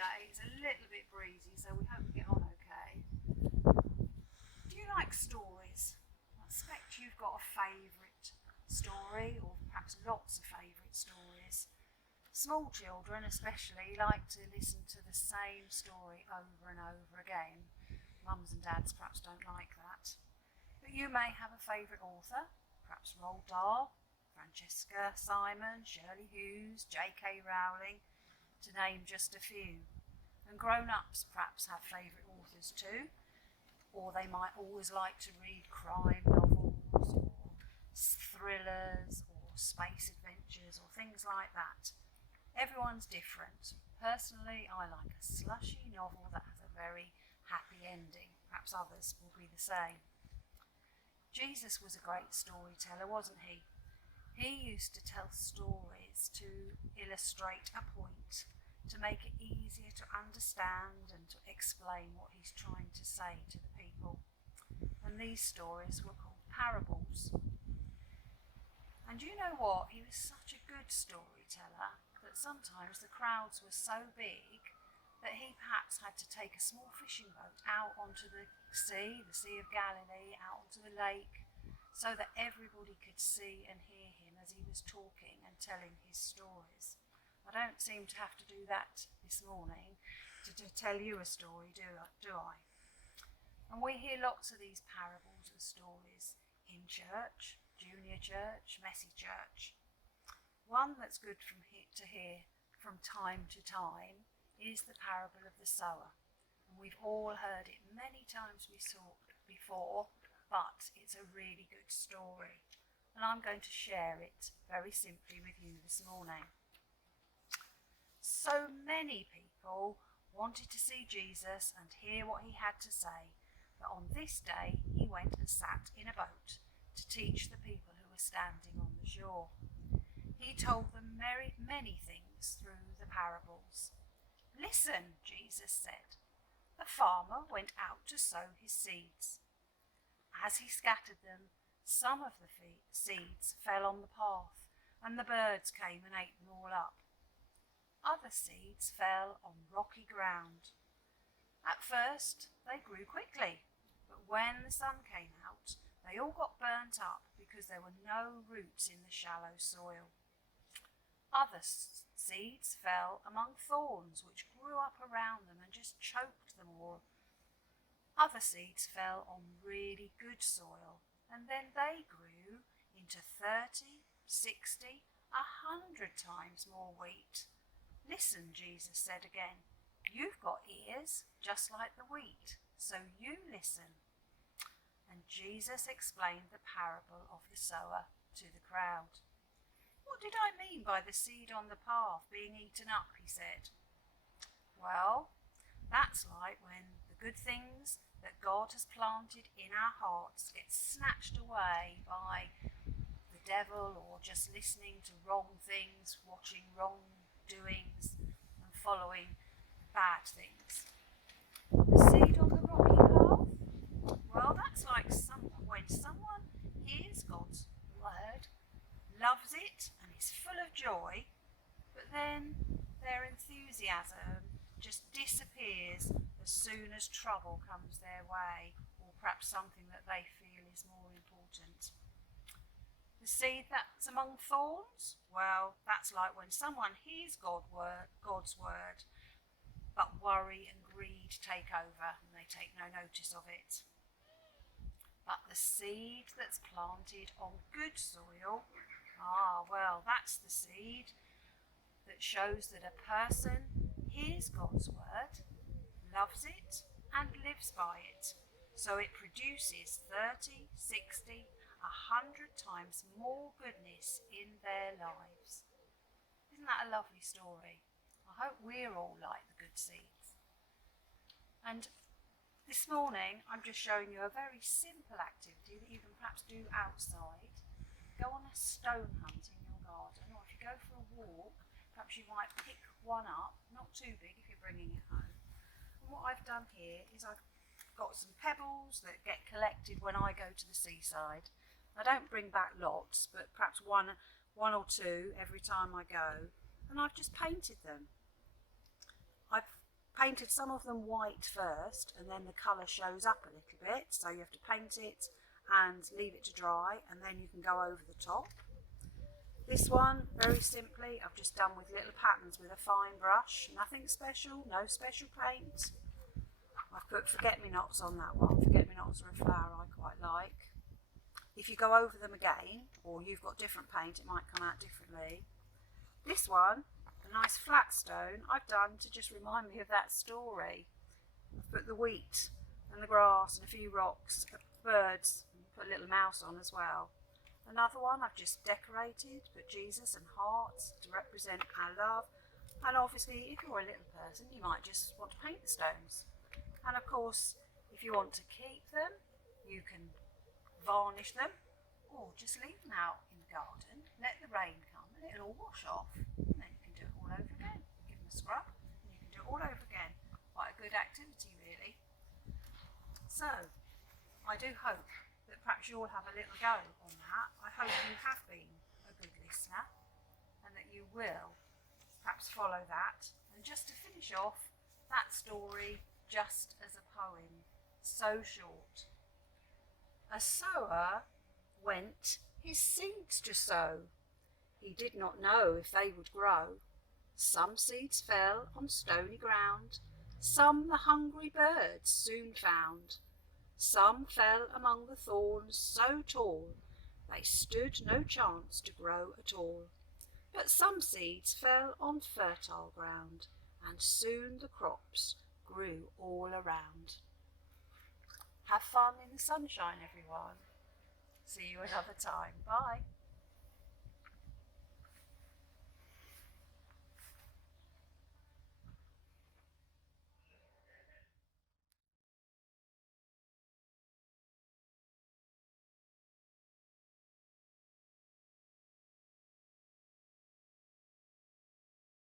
today. It's a little bit breezy, so we hope we get on okay. Do you like stories? I expect you've got a favourite story, or perhaps lots of favourite stories. Small children especially like to listen to the same story over and over again. Mums and dads perhaps don't like that. But you may have a favourite author, perhaps Roald Dahl, Francesca Simon, Shirley Hughes, J.K. Rowling, to name just a few. And grown-ups perhaps have favourite authors too, or they might always like to read crime novels or thrillers or space adventures or things like that. Everyone's different. Personally, I like a slushy novel that has a very happy ending. Perhaps others will be the same. Jesus was a great storyteller, wasn't he? He used to tell stories to illustrate a point, to make it easier to understand and to explain what he's trying to say to the people. And these stories were called parables. And you know what? He was such a good storyteller that sometimes the crowds were so big that he perhaps had to take a small fishing boat out onto the Sea of Galilee, out onto the lake, so that everybody could see and hear him as he was talking and telling his stories. I don't seem to have to do that this morning to tell you a story, do I? And we hear lots of these parables and stories in church, junior church, messy church. One that's good to hear from time to time is the parable of the sower. And we've all heard it many times before, but it's a really good story. And I'm going to share it very simply with you this morning. So many people wanted to see Jesus and hear what he had to say, that on this day he went and sat in a boat to teach the people who were standing on the shore. He told them many things through the parables. Listen, Jesus said. A farmer went out to sow his seeds. As he scattered them, some of the seeds fell on the path, and the birds came and ate them all up. Other seeds fell on rocky ground. At first, they grew quickly, but when the sun came out, they all got burnt up because there were no roots in the shallow soil. Other seeds fell among thorns, which grew up around them and just choked them all. Other seeds fell on really good soil, and then they grew into 30, 60, 100 times more wheat. Listen, Jesus said again. You've got ears just like the wheat, so you listen. And Jesus explained the parable of the sower to the crowd. What did I mean by the seed on the path being eaten up, he said. Well, that's like when the good things that God has planted in our hearts get snatched away by the devil, or just listening to wrong things, watching wrong doings and following bad things. The seed on the rocky path? Well, that's like when someone hears God's word, loves it and is full of joy, but then their enthusiasm just disappears as soon as trouble comes their way, or perhaps something that they feel is more important. The seed that's among thorns? Well, that's like when someone hears God's word, but worry and greed take over and they take no notice of it. But the seed that's planted on good soil, well, that's the seed that shows that a person hears God's word, loves it, and lives by it. So it produces 30, 60, 100 times more goodness in their lives. Isn't that a lovely story? I hope we're all like the good seeds. And this morning I'm just showing you a very simple activity that you can perhaps do outside. Go on a stone hunt in your garden, or if you go for a walk, perhaps you might pick one up, not too big if you're bringing it home. And what I've done here is I've got some pebbles that get collected when I go to the seaside. I don't bring back lots, but perhaps one or two every time I go, and I've just painted them. I've painted some of them white first, and then the colour shows up a little bit, so you have to paint it and leave it to dry, and then you can go over the top. This one, very simply, I've just done with little patterns with a fine brush, nothing special, no special paint. I've put forget-me-nots on that one. Forget-me-nots are a flower I quite like. If you go over them again, or you've got different paint, it might come out differently. This one, a nice flat stone, I've done to just remind me of that story. I've put the wheat and the grass and a few rocks, birds, and put a little mouse on as well. Another one I've just decorated, put Jesus and hearts to represent our love. And obviously, if you're a little person, you might just want to paint the stones. And of course, if you want to keep them, you can varnish them, or just leave them out in the garden, let the rain come and it'll all wash off, and then you can do it all over again. Give them a scrub and you can do it all over again. Quite a good activity really. So I do hope that perhaps you'll have a little go on that. I hope you have been a good listener and that you will perhaps follow that. And just to finish off that story, just as a poem, so short. A sower went his seeds to sow. He did not know if they would grow. Some seeds fell on stony ground, some the hungry birds soon found. Some fell among the thorns so tall, they stood no chance to grow at all. But some seeds fell on fertile ground, and soon the crops grew all around. Have fun in the sunshine, everyone. See you another time. Bye.